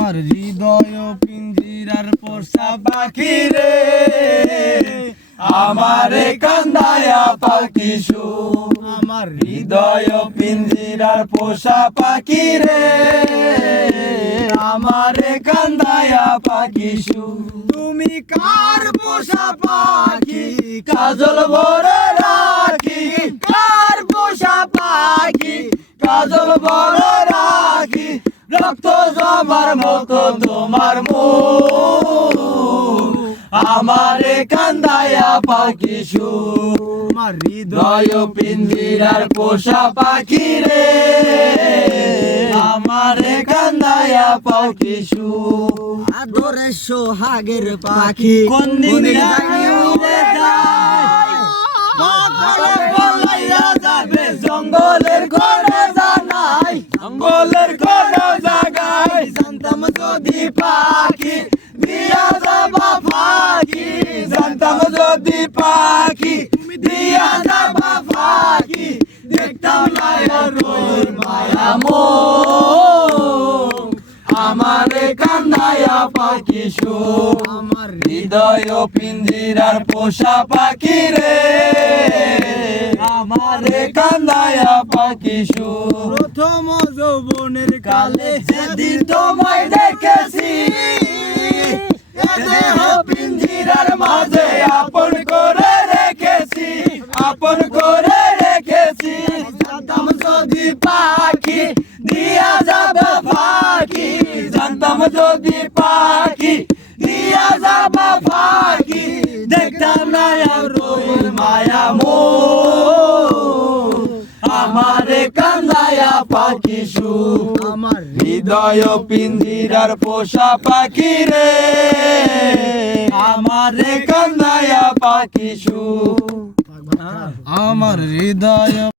আমার হৃদয় পিঞ্জিরার পোষা পাখি রে, আমারে কান্দায়া পাখি শু। আমার হৃদয় পিঞ্জিরার পোষা পাখি রে, আমারে কান্দায়া পাখি শু। তুমি কার পোষা পাখি কাজল ভরে রাখি, কার পোষা পাখি কাজল ভরে রাখি, রক্ত জমার মতো তোমার মুখ, আমারে কান্দায়া পাখি শু। আমার হৃদয় পিঞ্জিরার পোষা পাখি রে, আমারে কান্দায়া পাখি শু। আদরে সোহাগের পাখি কোন দিন উড়ে যায়, বলে বলাইয়া যাবে জঙ্গলের ঘরে জানাই, জঙ্গলের ঘরে জাগাই। জানতাম যদি পাখি দিয়া যাবা ফাঁকি, জানতাম যদি পাখি দিয়া যাবা ফাঁকি, দেখতাম না তোর মায়া মুখ, আমারে কান্দায়া পাখি শু। আমার হৃদয় পিঞ্জিরার পোষা পাখি রে, আমারে কান্দায়া পাখি শু। প্রথম যৌবনের কালে যেদিন তোমায় দেখেছি, এ দেহ পিঞ্জিরার মাঝে আপন করে রেখেছি, আপন করে রেখেছি। জানতাম যদি পাখি দিয়া যাবে ফাঁকি, জানতাম যদি পাখি দিয়া যাবে ফাঁকি, দেখতাম না তোর মায়া মুখ, আমারে কান্দায়া পাখি শু। আমার হৃদয় পিঞ্জিরার পোষা পাখি রে, আমারে কান্দায়া পাখি শু। আমার হৃদয়